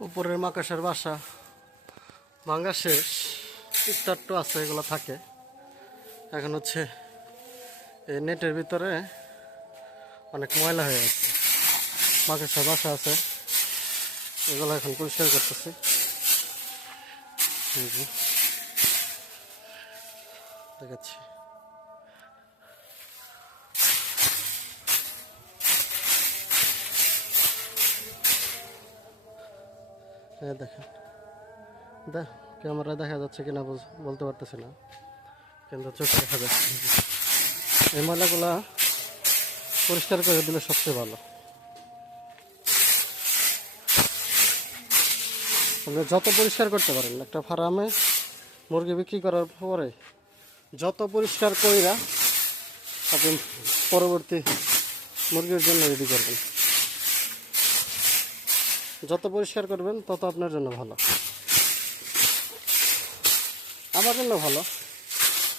উপরের মাকাশের বাসা ভাঙা শেষ, একটু আছে, এগুলো থাকে। এখন হচ্ছে এই নেটের ভিতরে অনেক ময়লা হয়ে আছে, মাকাশের বাসা আছে, এগুলো এখন পরিষ্কার করতেছি। দেখাচ্ছি। হ্যাঁ দেখেন, ক্যামেরা দেখা যাচ্ছে কিনা বলতে পারতেছি না, কিন্তু চোখে দেখা যাচ্ছে। এই ময়লাগুলা পরিষ্কার করে দিলে সবচেয়ে ভালো। আপনি যত পরিষ্কার করতে পারেন, একটা ফার্মে মুরগি বিক্রি করার পরে যত পরিষ্কার কইরা আপনি পরবর্তী মুরগির জন্য রেডি করবেন, যত পরিষ্কার করবেন তত আপনার জন্য ভালো, আমার জন্য ভালো।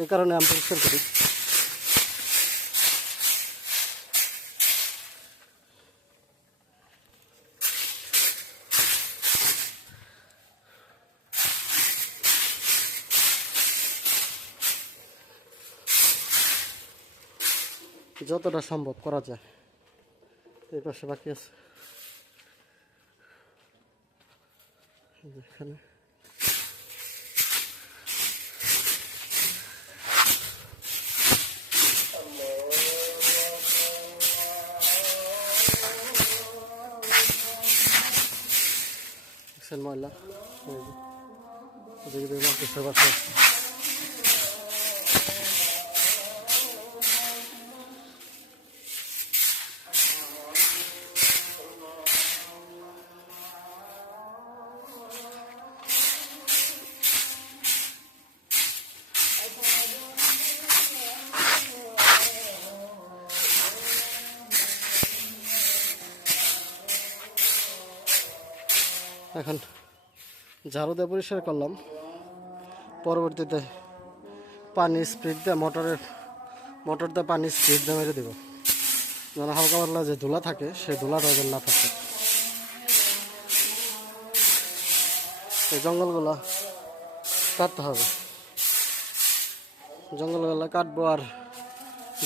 এই কারণে আমি পরিষ্কার করি। যতটা সম্ভব করা যায়। এই পাশে বাকি আছে, এখানে ময়লা, ওদিকে মাছের বাসা। এখন ঝাড়ু দিয়ে পরিষ্কার করলাম, পরবর্তীতে পানি স্পিড দিয়ে মোটর দিয়ে পানি স্পিড দিয়ে মেরে দেবো, যেন হালকা পাতলা যে ধুলা থাকে সেই ধুলাটা যেন না থাকে। এই জঙ্গলগুলো কাটতে হবে, জঙ্গলগুলো কাটবো। আর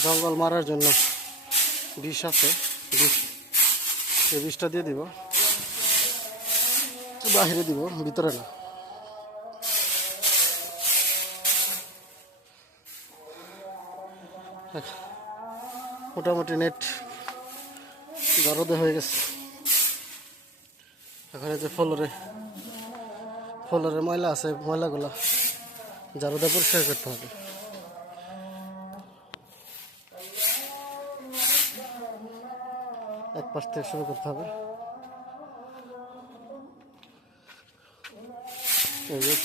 জঙ্গল মারার জন্য বিষ আছে, এই বিষটা দিয়ে দিব, বাহিরে দিব, ভিতরে না। মোটামুটি নেট দরদে হয়ে গেছে। এখন যে ফ্লোরে ময়লা আছে, ময়লাগুলো ঝাড়ু দিয়ে পরিষ্কার করতে হবে। এক পাশ থেকে শুরু করতে হবে।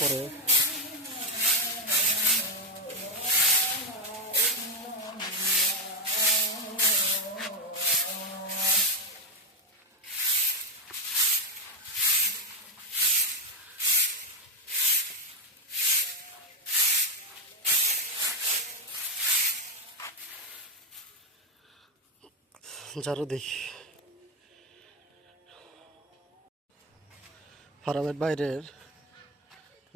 পরে ঝাড়ু দিই। ফার্মের বাইরের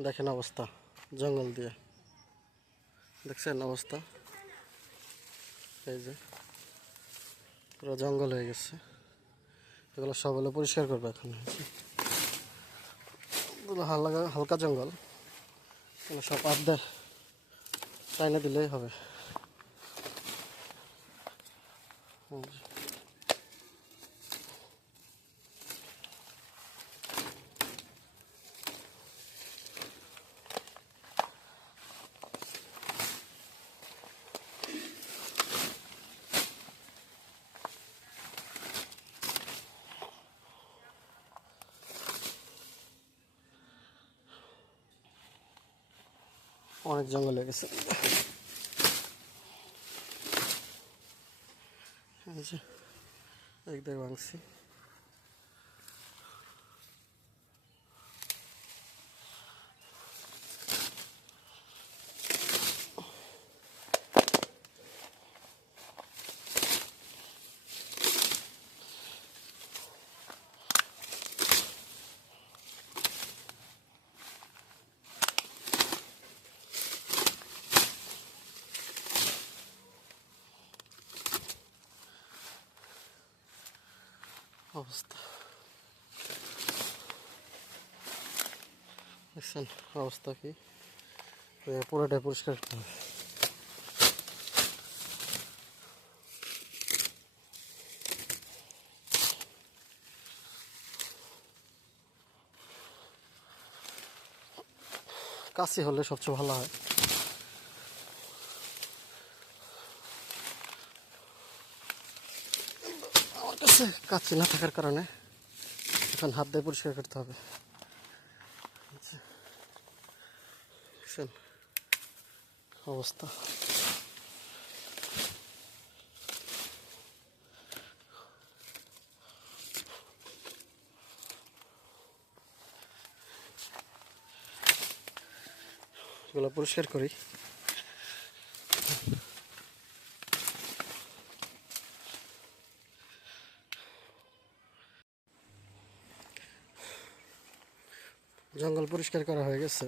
দেখেন অবস্থা, জঙ্গল দিয়ে দেখছেন অবস্থা, এই যে পুরো জঙ্গল হয়ে গেছে। এগুলো সব হলো পরিষ্কার করবে এখন। এগুলো হালকা জঙ্গল, এগুলো সব আর্ধেক টাইনা দিলেই হবে। অনেক জঙ্গল হয়ে গেছে। এক দেখ ভাঙছি। অবস্থা দেখছেন, অবস্থা কি পুরোটাই পরিষ্কার করতে হবে। কাশি হলে সবচেয়ে ভালো হয়। আমার কাছে কাঁচি না থাকার কারণে এখন হাত দিয়ে পরিষ্কার করতে হবে। দেখছেন অবস্থা। এগুলো পরিষ্কার করি। জঙ্গল পরিষ্কার করা হয়ে গেছে।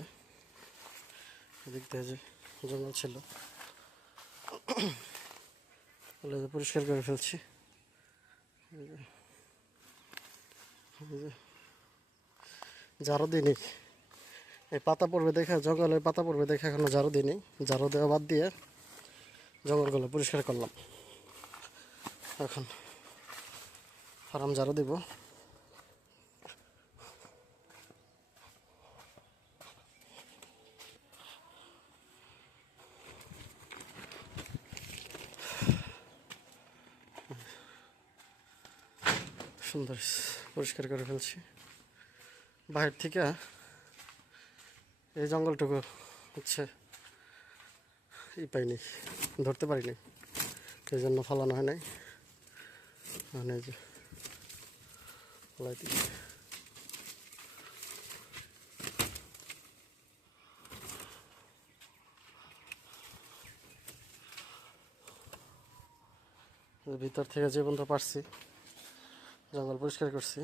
এদিক থেকে যে জঙ্গল ছিল পরিষ্কার করে ফেলছি। ঝাড়ু দিইনি, এই পাতা পড়বে দেখে, জঙ্গলে পাতা পড়বে দেখে এখনো ঝাড়ু দিইনি। ঝাড়ু দেওয়া বাদ দিয়ে জঙ্গলগুলো পরিষ্কার করলাম। এখন আরাম ঝাড়ু দিব। সুন্দর পরিষ্কার করে ফেলছি। বাইরে থেকে এই জঙ্গলটুকু হচ্ছে পাইনি, ধরতে পারিনি, এই জন্য ফলানো হয় নাই। মানে যে ফলাই দিই। ভিতর থেকে যে পর্যন্ত পারছি জঙ্গল পরিষ্কার করছি,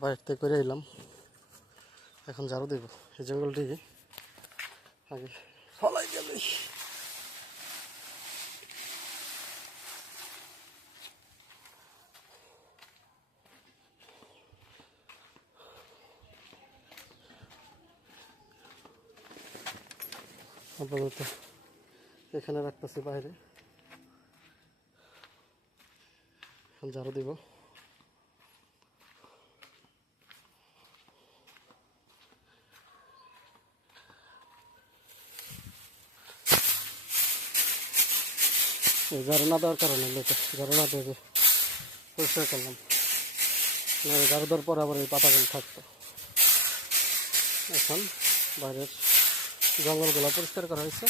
বাইরে থেকে করে এলাম। এখন ঝাড়ু দেব। এই জঙ্গলটি আগে ফলাই গেলেই আপাতত এখানে রাখতেছি বাইরে। এখন ঝাড়ু দিব। ঝাড়ু না দেওয়ার কারণে ঝাড়ু না দিয়ে পরিষ্কার করলাম। ঝাড়ু দেওয়ার পর আবার এই পাতাগুলো থাকতো। এখন বাইরের জঙ্গলগুলো পরিষ্কার করা হয়েছে।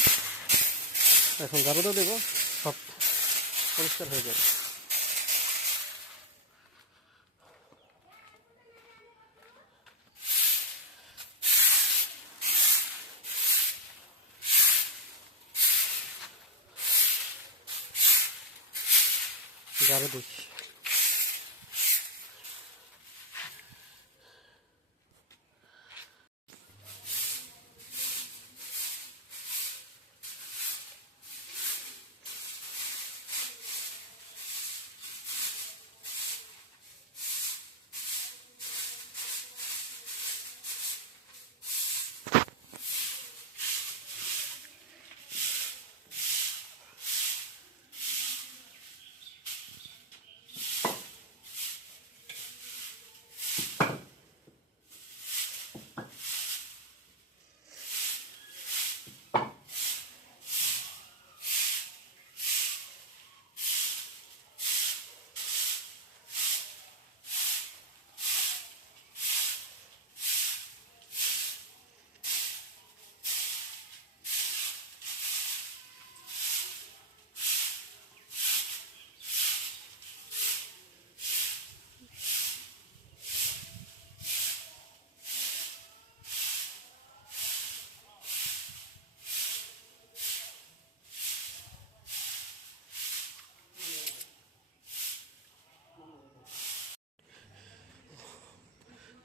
এখন ঝাড়ু দিয়ে দেবো, সব পরিষ্কার হয়ে যাবে। ঝাড়ু দিই।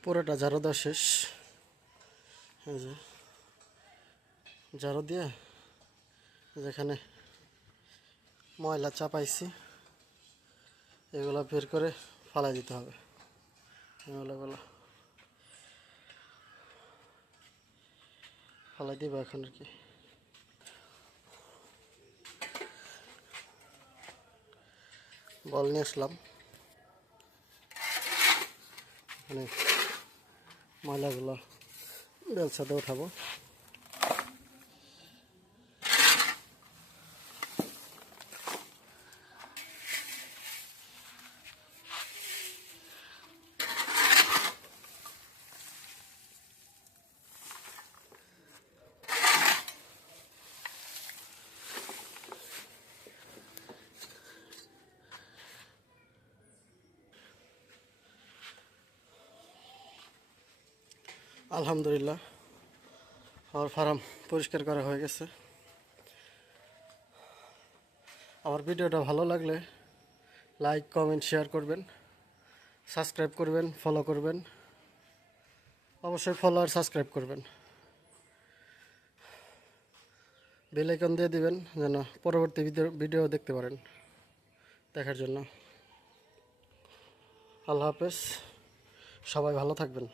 পুরোটা ঝাড়ু দেওয়া শেষ। এই যে ঝাড়ু দিয়ে যেখানে ময়লা চাপাইছি এগুলো বের করে ফালাই দিতে হবে ময়লাগুলো। ফালাই দিব এখন আর কি। বল নিয়ে আসলাম, মানে ময়লাগুলো বেলসাতে উঠাবো। আলহামদুলিল্লাহ আমার ফার্ম পরিষ্কার করা হয়ে গেছে। আমার ভিডিওটা ভালো লাগলে লাইক, কমেন্ট, শেয়ার করবেন, সাবস্ক্রাইব করবেন, ফলো করবেন। অবশ্যই ফলো আর সাবস্ক্রাইব করবেন। বেল আইকন দিয়ে দিবেন যেন পরবর্তী ভিডিও দেখতে পারেন। দেখার জন্য আল্লাহ হাফেজ, সবাই ভালো থাকবেন।